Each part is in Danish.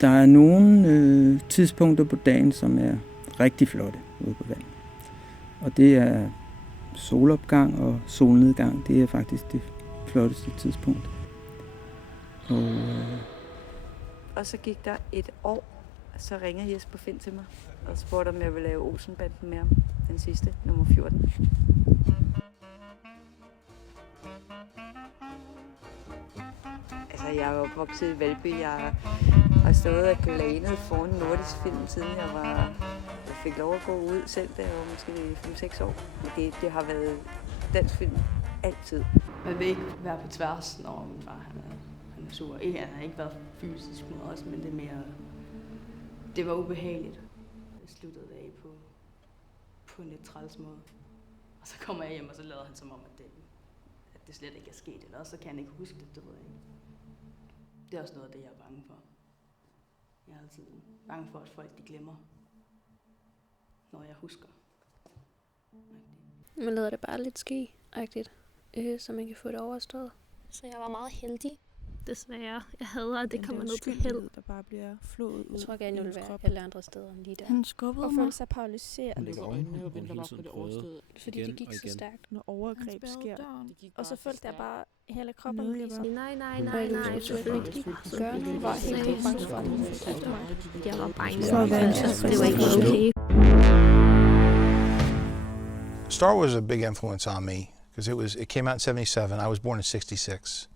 Der er nogle tidspunkter på dagen, som er rigtig flotte ude på vandet. Og det er solopgang og solnedgang. Det er faktisk det flotteste tidspunkt. Og så gik der et år, så ringede Jesper Finn til mig og spurgte, om jeg ville lave Olsenbanden med ham. Den sidste, nummer 14. Altså, jeg er jo opvokset i Valby. Jeg har stået og glanet foran Nordisk Film, siden jeg fik lov at gå ud selv, da jeg var måske 5-6 år. Men det har været dansk film altid. Man vil ikke være på tværs, når min far han er sur. Han har ikke været fysisk mod os, men det er mere... Det var ubehageligt. Det sluttede af på en lidt træls måde. Og så kommer jeg hjem, og så lader han som om, at det slet ikke er sket. Eller også så kan han ikke huske det, det ved jeg ikke. Det er også noget af det, jeg er bange for. Jeg er altid bange for, at folk de glemmer, når jeg husker. Man lader det bare lidt ske-agtigt, så man kan få det overstået. Så jeg var meget heldig. Desværre. Jeg hader, at det kommer ned til held. Der bare bliver flået ud. Jeg tror gerne, jeg ville være alle andre steder end lige der. Han skubbede og mig. følte sig paralyseret. Han ligger ovenpå og hele tiden prøvede Fordi det gik så stærkt. Når overgreb sker. Og så følte jeg bare hele kroppen blive så. Nej, selvfølgelig ikke. Børn var helt bange for det. Jeg var bange. Det var ikke okay. Star Wars was a big influence on me because it came out in '77. I was born in '66.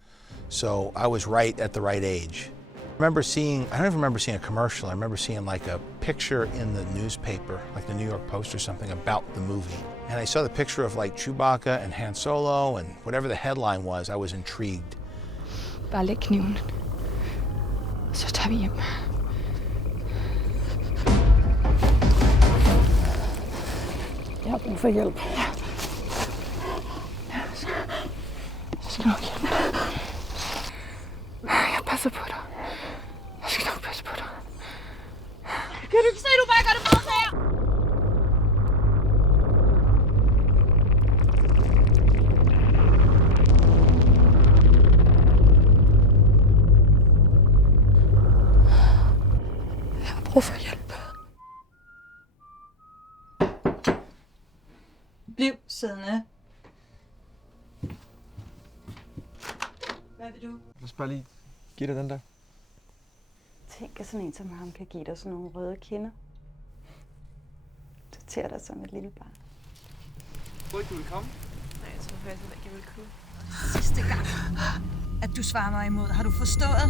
So I was right at the right age. I don't even remember seeing a commercial. I remember seeing like a picture in the newspaper, like the New York Post or something, about the movie. And I saw the picture of like Chewbacca and Han Solo and whatever the headline was, I was intrigued. Bare læg kniven. Så tager vi hjem. Jeg har brug for hjælp. Jeg skal nok hjælpe dig. Jeg passer på dig. Jeg skal nok passe på dig. Kan du ikke se, du bare gør det meget her? Jeg har brug for hjælp. Bliv siddende. Hvad vil du? Lad os bare lige give dig den der. Tænk, at sådan en som ham kan give dig sådan nogle røde kinder. Du tager dig som et lille barn. Tror ikke, du vil komme? Nej, jeg tror faktisk ikke, jeg vil kunne. Sidste gang, at du svarer mig imod. Har du forstået?